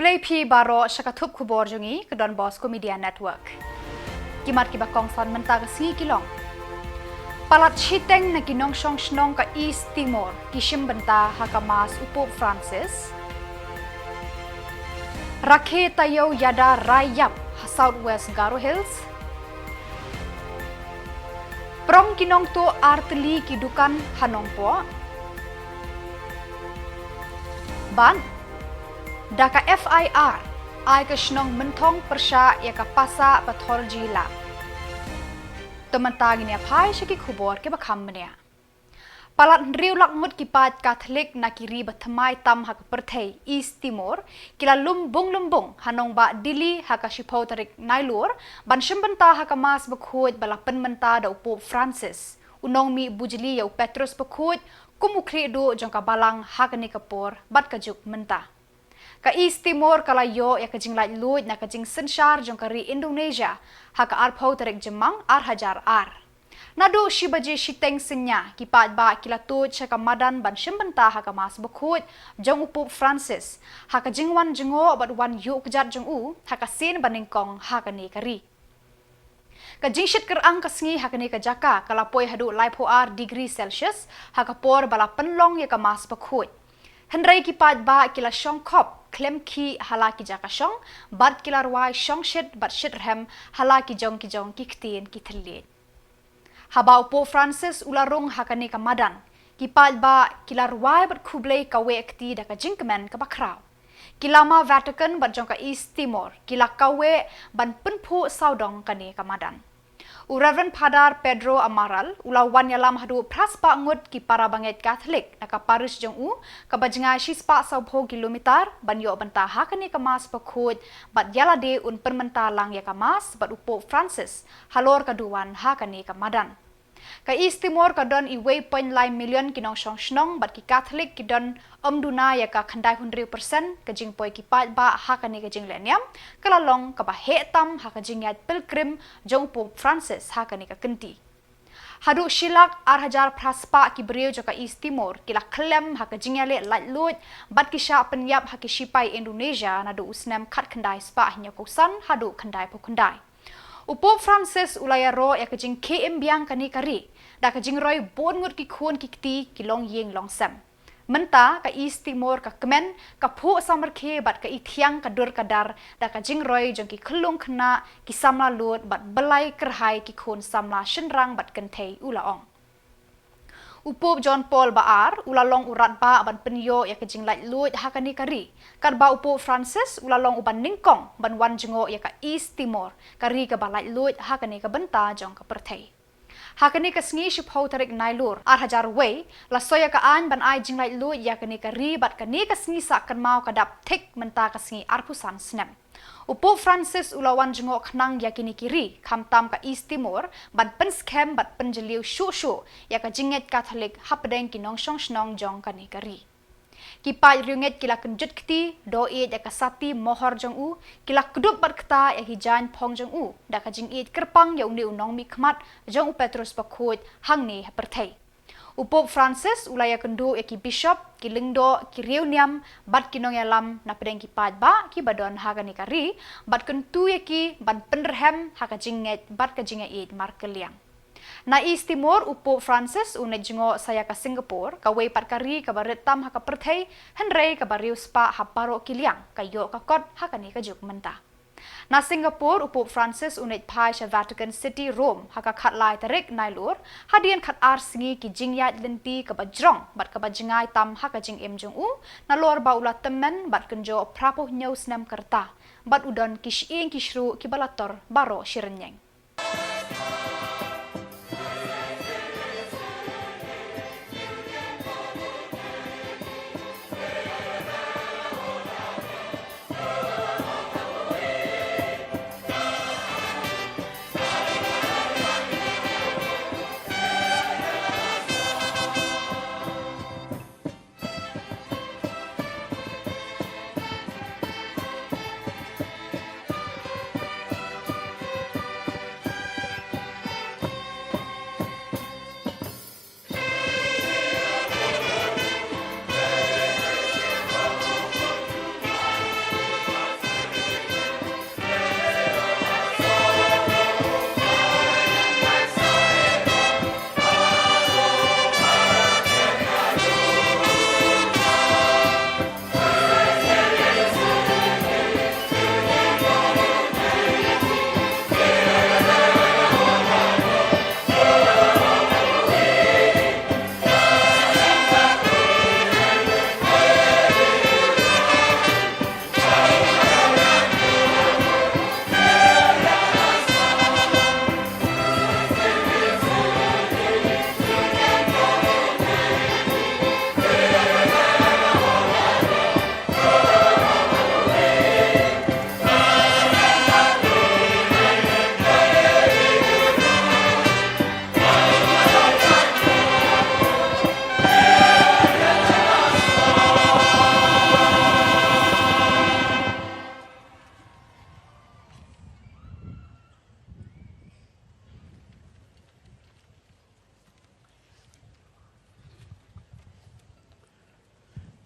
Kublai pi baro syakatup Khuborjylla ke Donbosco Media Network. Kimat kiba kongson mentag si kilong. Palat chiteng na kinong snong ka East Timor kishim benta hakamas upo Francis. Rakhe tayo yada rayap Southwest Garo Hills. Prong kinong to arteli kidukan hanong po. Ban Daka FIR ay kasyong mentong persya ya kapasa pathol Jylla. Tumantag niya pay siya ki Khubor ke bakam niya. Palat riu lakmut kipat Catholic na kiri bathamay tam hak pertay East Timor kila lumbong hanong ba dili haka sipaw tarik Nailur ban simbanta haka mas bakhud balapan menta da upo Francis unong mi bujili ya Petrus bakhud kumukri do jong kabalang haka ni kapor bat kajuk menta. Ka East Timor kalayo ya kajing light luid na kajing sensyar jong kari Indonesia haka arpaw tarik jemang hajar ar. Nado shibaji shiteng senya kipat ba kilatut siya kamadan ban simbenta haka mas bakhud jong upo Francis haka jingwan jengo bat wan yu kejat jong u haka sin baningkong haka ni kari. Kajing shit kerang kasngi haka ni kajaka kalapoy hadu laipo ar degree Celsius haka por bala penlong ya kamas bakhud. Hendrai kipat ba kila syong kop klem ki halaki jaka syong bat kila ruai syong shit bat shit rem halaki jong ki ktin ki telit. Haba upo Francis ularong hakani kamadan kipat ba kila ruai bat kublai kawe ekti daka jingkemen kabakraw. Kilama Vatican bat jong ka East Timor kila kawe ban penpu saudong kani kamadan. Reverend Padar Pedro Amaral ulawan yalam hadu praspa ngut ki para banget Catholic naka parish jong u kabajnga shispa sabho kilometer banyo banta hakani kamas pakhud bat yala de un permenta lang ya kamas bat upo Francis halor kaduan hakani kamadan. Ka East Timor ka don iwe point lai million kinong snong bat ki Catholic ki don omduna ya ka khandai 100% ka jing poi ki pat ba hakani ka jing leniam kalalong ka ba hetam hakajing yat pilgrim jong Pope Francis hakani ka kenti. Hadu shilak hajar praspa ki brio jo ka East Timor kila klem hakajing yale light load bat ki sha penyap hakishipai Indonesia na do usnem khat khandai spa hinya kosan hadu khandai po khandai. Upo Francis ulaya ro ya kajing KM biang kani kari da kajing roy bon ngut ki khon ki kti ki long yeng long sam menta ka East Timor ka kemen ka phu samar khe bat ka ithiang ka dur kadar da kajing roy jong ki khulung khna ki Samla lut bat belai kerhai ki khon Samla shinrang bat kenthei ulaong. Upo John Paul Baar ulalong urat ba ban penyo ya kajing light luid hakani kari kad ba upo Francis ulalong uban ningkong ban wan jengo ya ka East Timor kari ka ba light luid hakani ka benta jong ka perthei hakani ka sngi shipho tarik Nailur hajar way la soya ka an ban ai jing light luid ya kani kari bat kani ka sngi sak kan mau kadap thik menta ka sngi arpusan snem. Upo Francis ulawan jengo khnang yakini kiri khamtam ka East Timor ban penskem bat penjeliu shu ya ka jinget Catholic hapdeng kinong snong jong kani kari. Kipai riunget kila kenjut kti do ya ka sati mohor jong u kila kedup bat kta ya hijan phong jong u da ka jingit kerpang ya undi unong mi khmat jong Petrus pakhut hangni perthei. Upo Francis ulaya kendu ya ki bishop ki lingdo ki reuniam bat kinong yalam na pedeng ki pat ba ki badon hagani kari bat kentu ya ki ban penrhem haka jinget bat ka jinget markeliang. Na East Timor upo Francis unet jingo saya ka Singapore ka wei pat kari ka baretam haka perthei henrei ka bariu spa haparo kiliang kayo ka kot hakani ka juk menta. Na Singapore upo Francis unet pai sha Vatican City Rome haka khat lai tarik Nailur hadian khat ar singi ki jingyat lenti ka bajrong bat ka bajingai tam haka jing em jong u na lor ba ula temen bat kenjo prapo news nem kerta bat udon kishing kishru ki balator baro shirenyeng.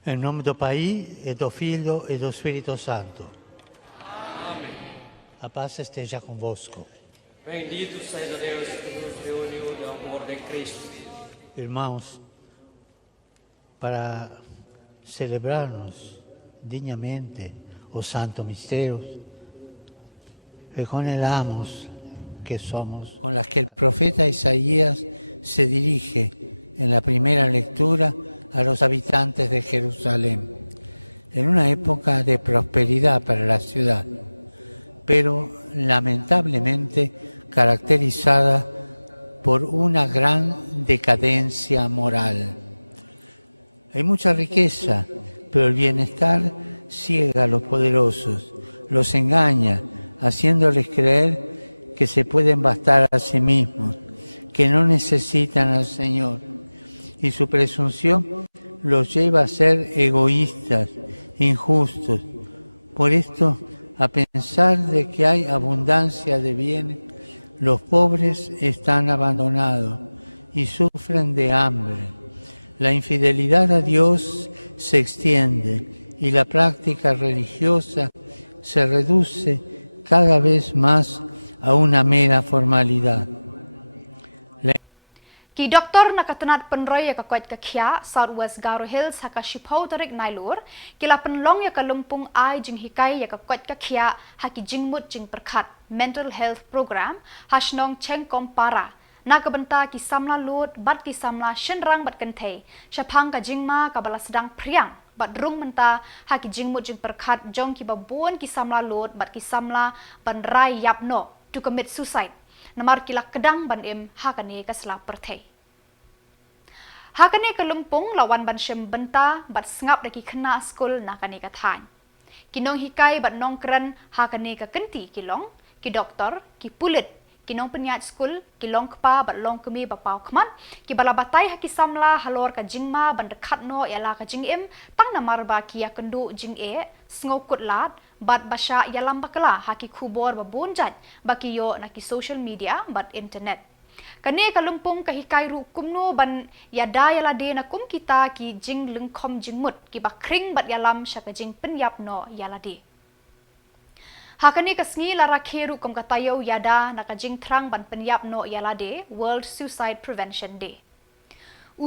Em nome do Pai, e do Filho, e do Espírito Santo. Amém. A paz esteja convosco. Bendito seja Deus que nos reuniu no amor de Cristo. Irmãos, para celebrarnos dignamente os santos misterios, reconelamos que somos, con las que el profeta Isaías se dirige en la primera lectura a los habitantes de Jerusalén, en una época de prosperidad para la ciudad, pero lamentablemente caracterizada por una gran decadencia moral. Hay mucha riqueza, pero el bienestar ciega a los poderosos, los engaña, haciéndoles creer que se pueden bastar a sí mismos, que no necesitan al Señor. Y su presunción los lleva a ser egoístas, injustos. Por esto, a pesar de que hay abundancia de bienes, los pobres están abandonados y sufren de hambre. La infidelidad a Dios se extiende y la práctica religiosa se reduce cada vez más a una mera formalidad. Ki doktor nakatanat penroy ya kakwat kakhya Southwest Garo Hills haka shipau tarik Nailur kila penlong ya kalumpung ai jing hikai ya kakwat kakhya haki jingmut jing perkhat mental health program hasnong chengkom para nakabenta ki samla lut bat ki samla shenrang bat kenthe shapang ka jingma kabala sedang priang bat rung menta haki jingmut jing perkhat jong ki babon ki samla lut bat ki samla ban rai yapno to commit suicide namar kila kedang ban im hakane kasla perthei hakane kalumpung lawan ban shem benta bat sngap daki khna skul nakane ka than kinong hikai bat nong kran hakane ka kenti kilong ki doktor ki pulit kinong penyat skul kilong kpa bat long kemi bapau khmat ki balabatai haki samla halor ka jingma ban dekat no yala ka jingim tang namar ba ki yakendu jing e sngo kutlat bat basha yalam bakala haki khubor babunjat baki yo naki social media bat internet kane kalumpung kahikai ru kumno ban yada yala de na kum kita ki jing lengkom jingmut ki bakring bat yalam shaka jing penyap no yala de hakane kasngi lara kheru kom katayo yada naka jing thrang ban penyap no yala de World Suicide Prevention Day.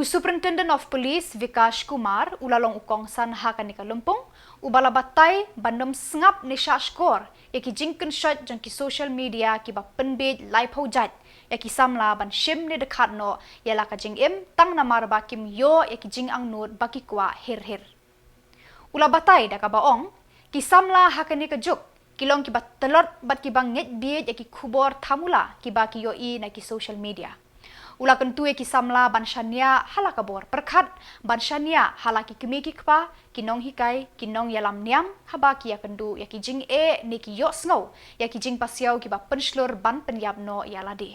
Superintendent of Police Vikash Kumar ulalong ukongsan hakane kalumpung ubalabatai bandom sngap nisha skor yaki jingken shot jangki social media ki ba penbej live hojat yaki samla ban shim ne dekat no yala ka jing im tang namar ba kim yo yaki jing ang nut baki kwa hir ulabatai da ka baong ki samla hakane ka juk kilong ki bat telot bat ki bang nget biej yaki khubor thamula ki ba ki yo i na ki social media ula kentu ki samla ban shania hala kabor perkhat ban shania hala ki kimi ki kpa kinong hikai kinong yalam niam haba ki yakendu yaki jing e ne ki yo sngo yaki jing pasiau ki ba penslur ban penyap no yalade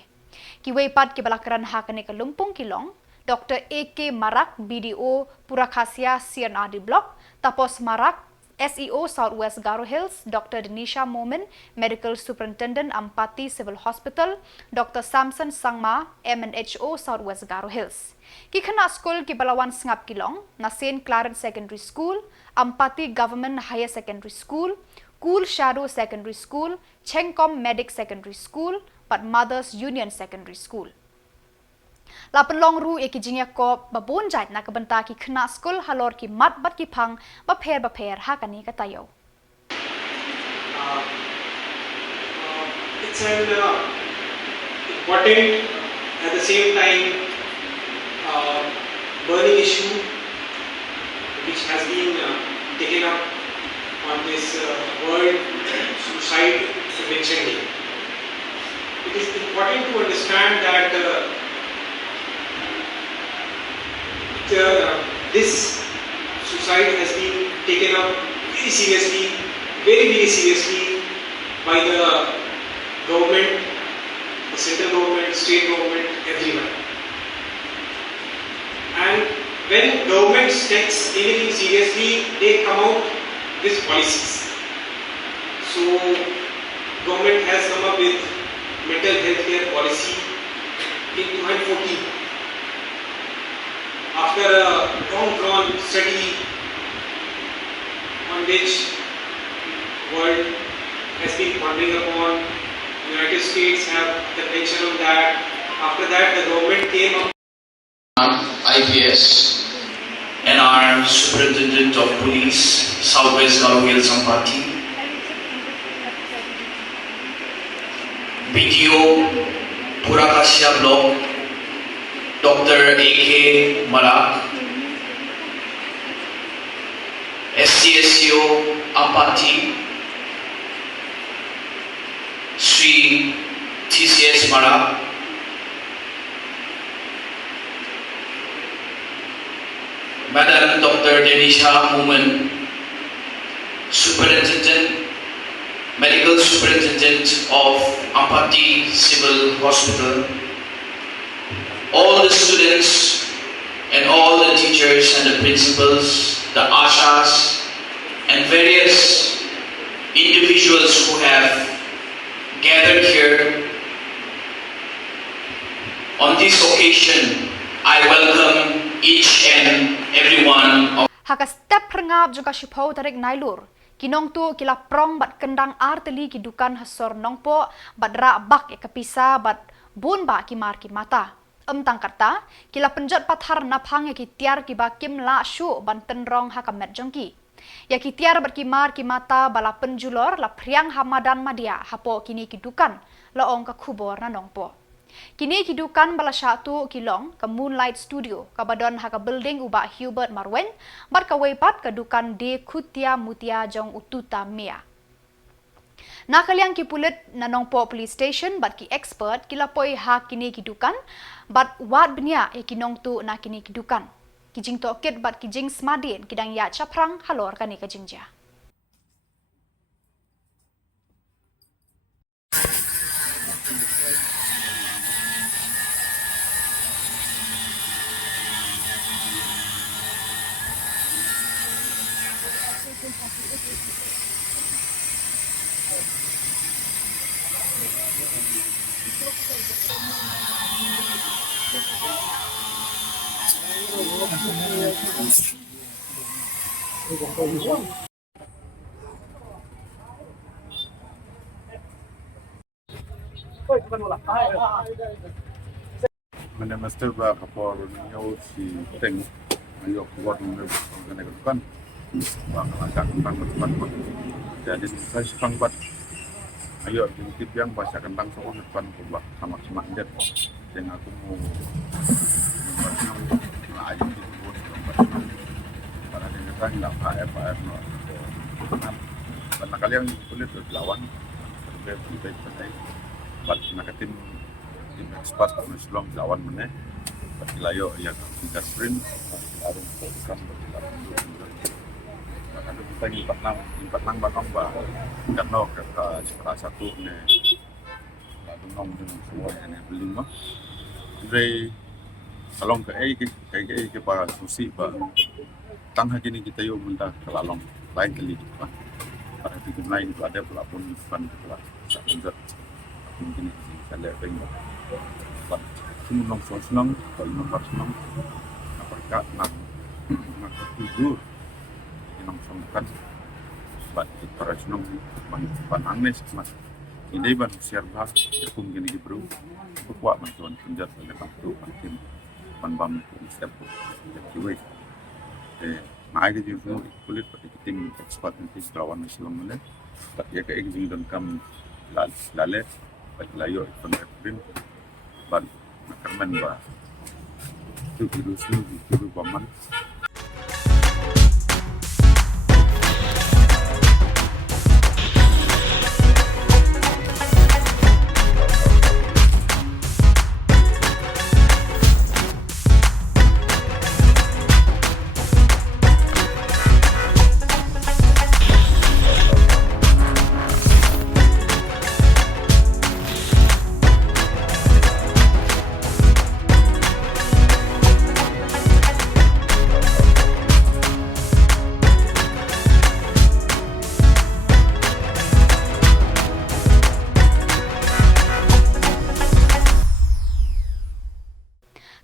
ki weipat ki balakaran hakane ka lumpung kilong Dr. AK Marak BDO Purakhasia CNRD Block tapos Marak SEO Southwest Garo Hills, Dr. Denisha Momin, Medical Superintendent Ampati Civil Hospital, Dr. Samson Sangma, NEHU Southwest Garo Hills. Kikhana School ki balawan sngap kilong, na St. Clarence Secondary School, Ampati Government Higher Secondary School, Cool Shadow Secondary School, Chengkom Medic Secondary School, but Mothers Union Secondary School. Lapan long ru eki jingya ko babonjat na kabenta ki khna skul halor ki mat bat ki phang ba pher hakani ka tayo it's an important at the same time burning issue which has been taken up on this World Suicide Prevention Day. It is important to understand that this suicide has been taken up very seriously, very seriously by the government, the central government, state government, everyone. And when government takes anything seriously, they come out with policies. So, government has come up with mental health care policy in 2014. After a long drawn study which world has been pondering upon. United States have the attention on that. After that, the government came up. IPS and our Superintendent of Police, Southwest Galway Sampati, BDO Purakasya Block, Dr. A.K. Malak, SCSO Ampati, Sri TCS Malak, Madam Dr. Denisha Muman, Superintendent, Medical Superintendent of Ampati Civil Hospital, all the students and all the teachers and the principals, the ashas and various individuals who have gathered here. On this occasion, I welcome each and every one of Haka step rengap juga shipau tarik Nailur. Kinong tu kila prong bat kendang arteli kidukan hasor nongpo bat ra bak ya kepisa bat bun ba kimar ki mata. Tang kata kila penjat pathar naphang ya kitiar ki bakim la shu ban tenrong haka met jongki. Ya kitiar bat kimar ki mata bala penjulor la priang hamadan madia hapo kini kidukan la ong ka Khubor na nongpo. Kini kidukan bala syatu Shillong ke Moonlight Studio kabadon haka building uba Hubert Marwen bat kawaipat kedukan de Kutia Mutia jong ututa mia. NAKA liang ki pulit nanongpo police station bat ki expert kilapoi ha kini kidukan bat wat benia e kinong tu na kini kidukan. Kijing tokit bat kijing smadin kidang ya chaprang halor kani kajingja. Mana mesti berapa orang si tengok dia kuat mana mana depan, agak depan. Jadi saya sekarang buat, ayo jadi yang bahasa kentang sama depan buat sama dia dengan aku mau aja itu bosco para negara nggak KF karena kalian kulit lawan berarti baik buat nakatin tim expert sama Shillong lawan mana bagi layo yang kita sprint lawan program ada kita ini 46 batang bah dan no kata salah satu ne ngom semua yang beli mah dari salong ke para susi bah tang hari ini kita yuk minta kelalong lain kali kan para tidur lain itu ada pelapun bukan kelas sangat mungkin kita lihat tengok semua senang kalau nampak senang apakah nak tujuh langsung kan buat para senang banyak panas mas ini ban siapa hukum gini bro kuat bantuan penjat dengan tampil penting panbam step jadi maaga din semua kulit pakai tim expert nanti lawan Shillong mana tapi ya kayak gini dan kam lale baik layo pengerin ban nakaman ba tu dulu paman.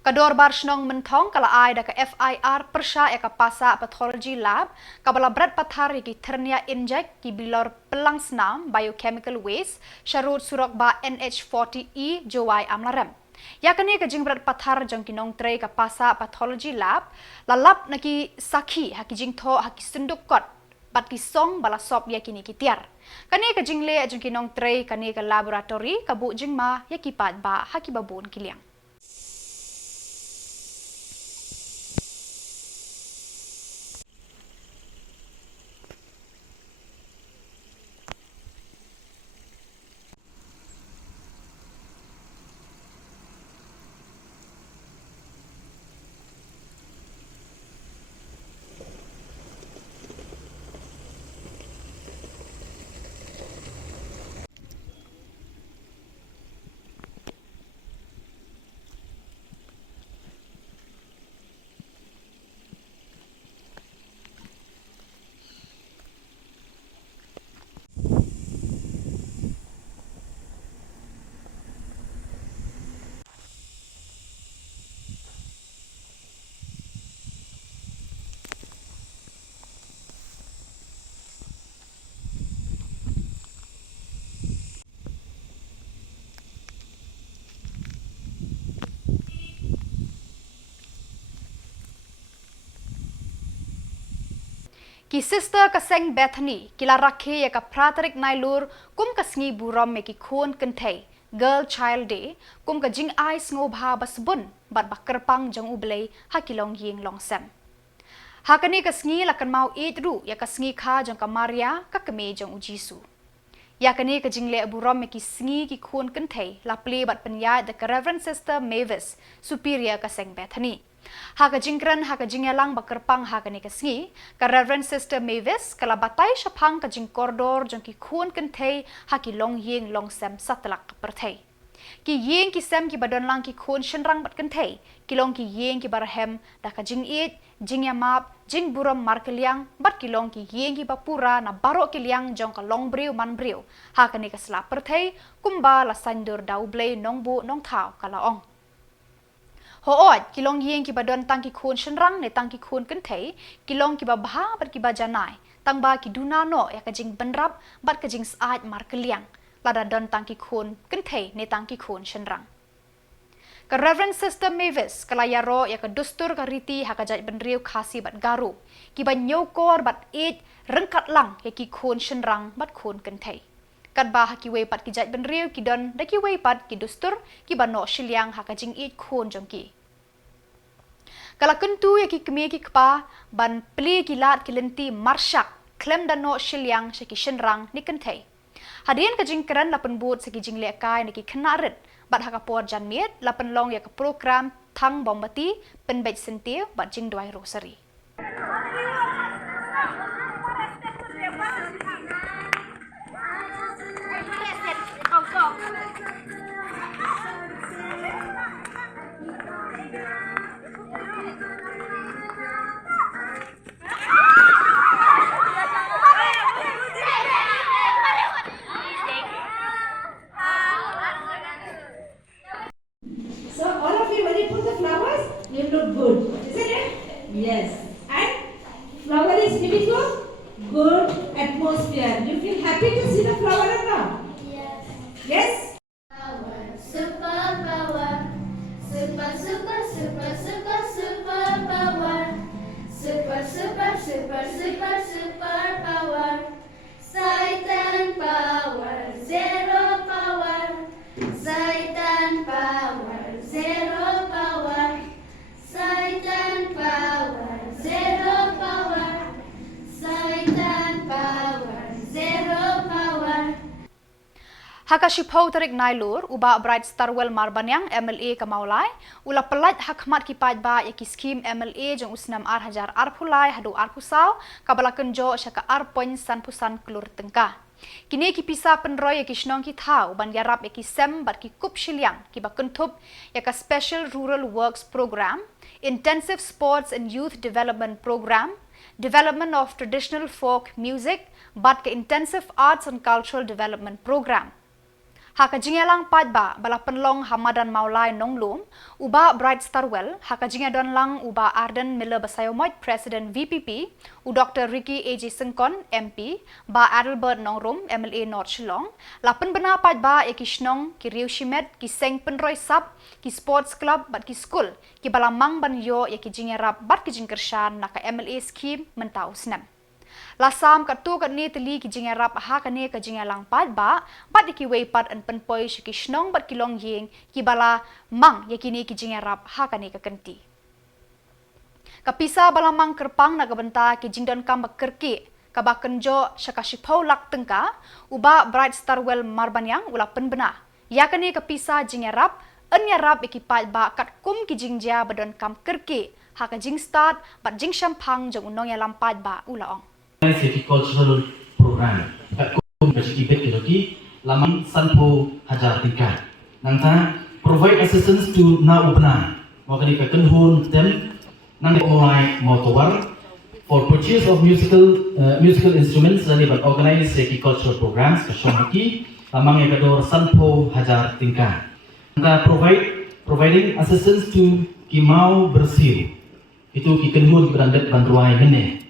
Kador bar shnong mentong kala ai da ka FIR persya ya ka pasa pathology lab kabala berat pathar ki ternia inject ki bilor pelang senam biochemical waste syarut surok ba NH40E jowai amlarem. Ya kani ka jing berat pathar jong kinong tre ka pasa pathology lab lalap naki sakhi haki jing tho haki sunduk kot bat ki song bala sop ya kini kitiar. Kani ka jing le jong kinong tre kani ka laboratory ka bu jing ma ya ki pat ba haki babun kiliang. Ki sister ka seng Bethany kila rakhe ya ka pratarik Nailur kum ka sngi buram me ki khon kentei Girl Child Day kum ka jing ai sngo bha basbun bat bakerpang jong ublei ha kilong ying long sem. Ha kani ka sngi la kan mau eat ru ya ka sngi kha jong ka Maria ka keme jong ujisu. Ya kani ka jing le buram me ki sngi ki khon kentei la ple bat penya the Reverend Sister Mavis superior ka seng Bethany. Haka jingkran haka jingelang bakerpang haka ni kasngi ka Reverend Sister Mavis kala batay syapang ka jing koridor jong ki khun kentei haki long ying long sem satlak perthei ki ying ki sem ki badon lang ki khun shenrang bat kentei ki long ki ying ki barhem da ka jing it jing yamap jing buram markeliang bat ki long ki ying ki bapura na barok ki liang jong ka long briu man briu haka ni kasla perthei kumba la sandur dauble nongbu nong thau kala ong Hoot kilong yeng ki badon tang ki khun shenrang ne tang ki khun kentei kilong ki babha bat ki bajanai tang ba ki dunano ya ka jing benrap bat ka jing saat mar keliang lada don tang ki khun kentei ne tang ki khun shenrang ka Reverend Sister Mavis kala yaro ya ka dustur ka riti ha ka jai benriu khasi bat garu ki ba nyokor bat it rengkat lang ya ki khun shenrang bat khun kentei kat ba ha ki we pat ki jai benriu ki don da ki we pat ki dustur ki ba no shiliang ha ka jing it khun jong ki Kala kentu ya ki kemi ki kpa ban pli ki lat ki lenti marshak klem dan no shiliang se ki shenrang ni kentei. Hadien ka jing keren la penbut se ki jing le kai ni ki knarit bat ha ka por jan miet la pen long ya ka program thang bombati pen bet sentir bat jing dwai rosary. Yes. And flower is giving you good atmosphere. You feel happy to see the flower or not? Yes. Yes? Super power. Super, super, super, super, super power. Super, super, super, super, super power. Satan power, zero power. Satan power, zero power. Satan power, zero power. Satan power, zero power. Haka shipau tarik Nailur uba bright starwell marbanyang MLA kamaulai ula pelat hakmat kipat ba ya ki skim MLA jong usnam ar pulai hadu ar pusau kabala kenjo syaka ar poin san pusan kelur tengka. Kini ki pisa penroy ya ki shnong ki thau ban yarap ya ki sem bat ki kup shiliang ki ba kentup ya ka special rural works program, intensive sports and youth development program, development of traditional folk music, bat ka intensive arts and cultural development program. Haka jingelang padba bala penlong Hamadan Maulai Nonglum, uba Bright Starwell, haka jingedon lang uba Arden Miller Basayomoit President VPP, u Dr. Ricky A.J. Sengkon MP, ba Adelbert Nongrum MLA North Shillong, lapen bena padba ki Shnong, ki Riu Shimet, ki Seng Penroy Sap, ki Sports Club, bat ki School, ki balamang ban yo ki jingerap bat ki jingkershan naka MLA scheme mentau senam. Lasam katu kat ni teli ki jingerap ha kane ka jingelang padba bat ki wei pat an penpoi ki Shnong bat ki long yeng ki bala mang yakini ki jingerap ha kane ka kenti. Kapisa bala mang kerpang na gabenta ki jingdon kam kerki kabakenjo syakashipau lak tengka uba Bright Starwell Marbanyang ula penbena. Yakani kapisa jingerap enyarap ki padba kat kum ki jingja badon kam kerki ha ka jing start bat jing shampang jong unong ya lampad ba ulaong. Agricultural program kum ka ibet ke joki lamang sanpo hajar tingka nangta provide assistance to na ubna wakani ka kenhun tem nang mulai motobar for purchase of musical instruments lani ban organize agricultural programs ka shomaki lamang ka dor sanpo hajar tingka nangta providing assistance to kimau bersih itu ki kenhun berandat ban ruai nene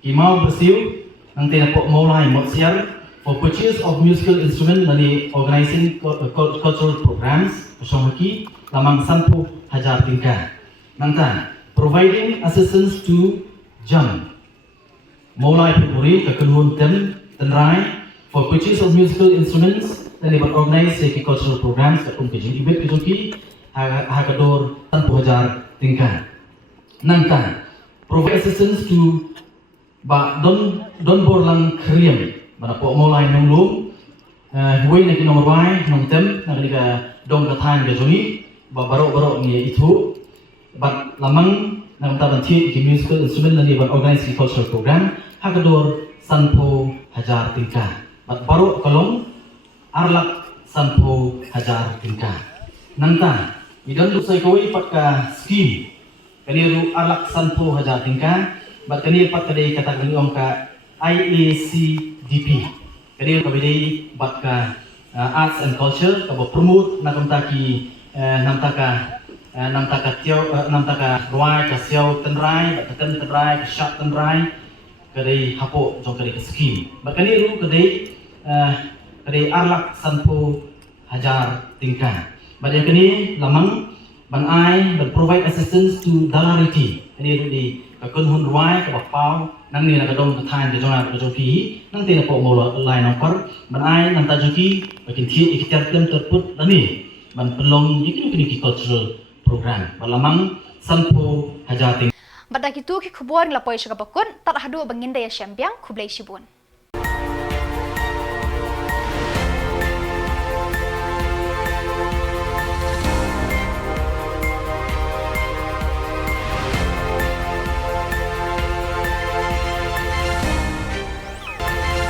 Kimau bersiu nanti nak mulai motsiar for purchase of musical instrument dari organizing cultural programs bersama lamang sanpu hajar tingkah. Nangta providing assistance to jong mulai pemuri ke kenhun tenrai for purchase of musical instruments dari organizing cultural programs kat kumkejin ibet kejoki hakador sanpu hajar tingkah. Nangta provide assistance to ba don borlang kriam mana po mulai nunglu wei na kinong ruai mangtem na ka dong kathan ke juni ba baro ni itu bat lamang na taban thi ki musical instrument ni ban organize cultural program hakador sanpo hajar tingka bat baro kalong arlak sanpo hajar tingka nangta idonlusai kawai pat ka scheme kaniru arlak sanpo hajar tingka bat kanil pat kadai kata kaliong ka IACDP kadai ka bidai bat ka arts and culture ka promote na kamtaki namtaka ruai ka siau tenrai ka tenrai ka syak tenrai kadai hapo jong kadai ka scheme bat kaniru kadai arlak sanpo hajar tingka bat yang kini lamang ban ai ban provide assistance to dalarity kaniru di kunhun ruai ka bapau nang ni na kadong kathan ke jonga ka jopi nang tin po mo line number ban ai nang ta joki bakin thi ikhtiar tem terput dani ban pelong ikin cultural program balamang sanpo hajar ting Badak itu ki Khubor la poi syaka bakun tat hadu banginda ya syambiang Khublai Shibun.